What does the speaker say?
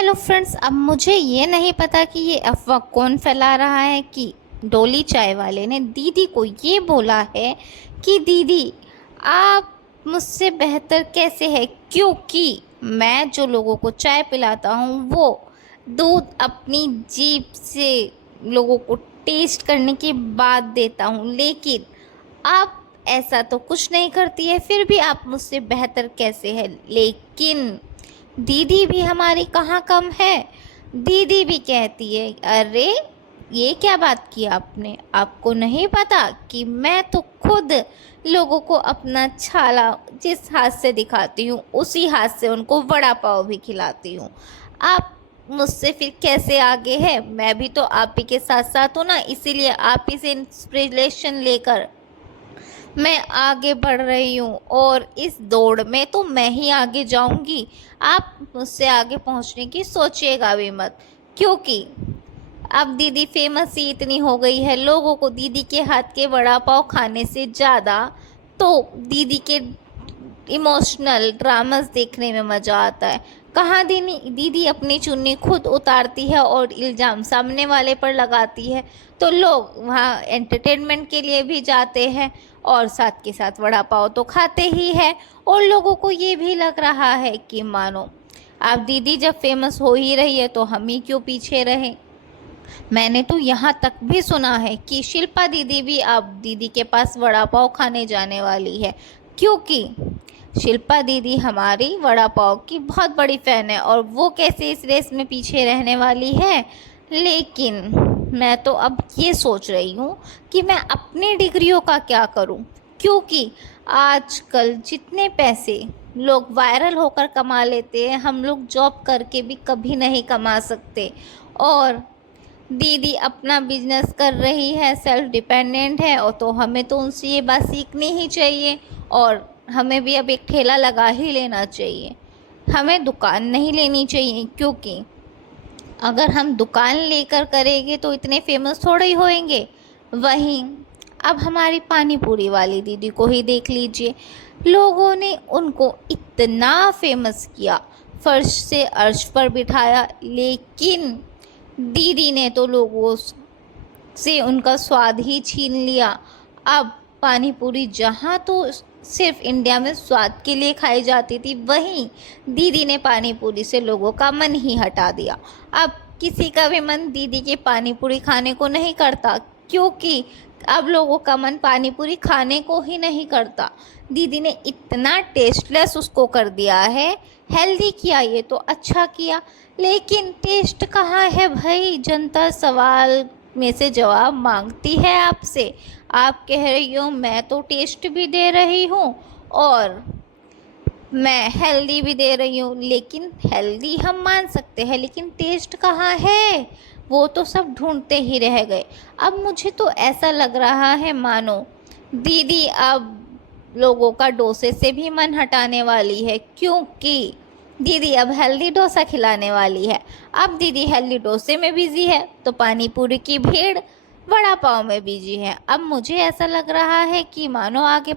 Hello friends, अब मुझे ये नहीं पता कि ये अफवाह कौन फैला रहा है कि डोली चाय वाले ने दीदी को ये बोला है कि दीदी आप मुझसे बेहतर कैसे है, क्योंकि मैं जो लोगों को चाय पिलाता हूँ वो दूध अपनी जीभ से लोगों को टेस्ट करने के बाद देता हूँ, लेकिन आप ऐसा तो कुछ नहीं करती है, फिर भी आप मुझसे बेहतर कैसे है। लेकिन दीदी भी हमारी कहाँ कम है। दीदी भी कहती है, अरे ये क्या बात की आपने, आपको नहीं पता कि मैं तो खुद लोगों को अपना छाला जिस हाथ से दिखाती हूँ उसी हाथ से उनको वड़ा पाव भी खिलाती हूँ। आप मुझसे फिर कैसे आगे है, मैं भी तो आप ही के साथ साथ हूँ ना, इसीलिए आप ही से इंस्पिरेशन लेकर मैं आगे बढ़ रही हूँ और इस दौड़ में तो मैं ही आगे जाऊंगी। आप मुझसे आगे पहुँचने की सोचिएगा भी मत, क्योंकि अब दीदी फेमस ही इतनी हो गई है, लोगों को दीदी के हाथ के वड़ा पाव खाने से ज़्यादा तो दीदी के इमोशनल ड्रामास देखने में मज़ा आता है। कहाँ दीदी अपनी चुन्नी खुद उतारती है और इल्ज़ाम सामने वाले पर लगाती है, तो लोग वहाँ एंटरटेनमेंट के लिए भी जाते हैं और साथ के साथ वड़ा पाव तो खाते ही है। और लोगों को ये भी लग रहा है कि मानो आप दीदी जब फेमस हो ही रही है तो हम ही क्यों पीछे रहें। मैंने तो यहाँ तक भी सुना है कि शिल्पा दीदी भी अब दीदी के पास वड़ा पाव खाने जाने वाली है, क्योंकि शिल्पा दीदी हमारी वड़ा पाव की बहुत बड़ी फ़ैन है और वो कैसे इस रेस में पीछे रहने वाली है। लेकिन मैं तो अब ये सोच रही हूँ कि मैं अपनी डिग्रियों का क्या करूँ, क्योंकि आजकल जितने पैसे लोग वायरल होकर कमा लेते हैं, हम लोग जॉब करके भी कभी नहीं कमा सकते। और दीदी अपना बिजनेस कर रही है, सेल्फ डिपेंडेंट है, और तो हमें तो उनसे ये बात सीखनी ही चाहिए और हमें भी अब एक ठेला लगा ही लेना चाहिए। हमें दुकान नहीं लेनी चाहिए, क्योंकि अगर हम दुकान लेकर करेंगे तो इतने फेमस थोड़े ही होएंगे। वहीं अब हमारी पानी पूरी वाली दीदी को ही देख लीजिए, लोगों ने उनको इतना फेमस किया, फर्श से अर्श पर बिठाया, लेकिन दीदी ने तो लोगों से उनका स्वाद ही छीन लिया। अब पानी पूरी जहाँ तो सिर्फ इंडिया में स्वाद के लिए खाई जाती थी, वहीं दीदी ने पानी पूरी से लोगों का मन ही हटा दिया। अब किसी का भी मन दीदी के पानी पूरी खाने को नहीं करता, क्योंकि अब लोगों का मन पानी पूरी खाने को ही नहीं करता। दीदी ने इतना टेस्टलेस उसको कर दिया है। हेल्दी किया ये तो अच्छा किया, लेकिन टेस्ट कहाँ है भाई। जनता सवाल में से जवाब मांगती है आपसे। आप कह रही हो मैं तो टेस्ट भी दे रही हूँ और मैं हेल्दी भी दे रही हूँ, लेकिन हेल्दी हम मान सकते हैं, लेकिन टेस्ट कहाँ है, वो तो सब ढूंढते ही रह गए। अब मुझे तो ऐसा लग रहा है मानो दीदी अब लोगों का डोसे से भी मन हटाने वाली है, क्योंकि दीदी अब हेल्दी डोसा खिलाने वाली है। अब दीदी हेल्दी डोसे में बिजी है तो पानी पूरी की भीड़ वड़ा पाव में बिजी है। अब मुझे ऐसा लग रहा है कि मानो आगे